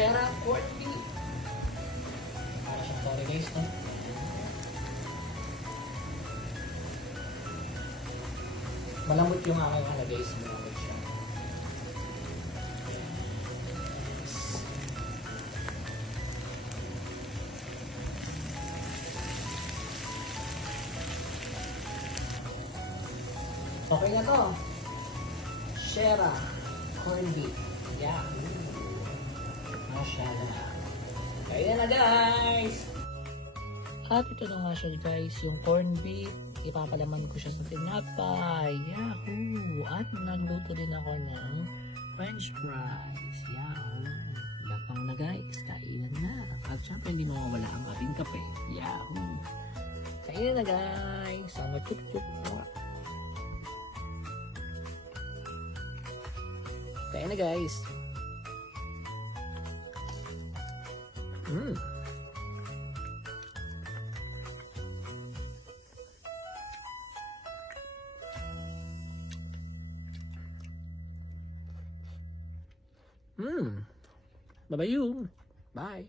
Corned beef. Para siyang sorry guys, no? Malambot yung aking ano guys, malambot siya. Okay na to. Shera beef. Yeah. Mashallah. Kaya na guys! At ito na nga siya guys, yung corned beef. Ipapalaman ko siya sa tinapay. Yahoo! At nagluto din ako ng french fries. Yahoo! Lapang na guys, kainan na. At syempre hindi mawawala ang ating kape. Yahoo! Kainan na guys! Ang chup-chup na. Kaya na guys. Mm. Mm. Bye-bye you. Bye.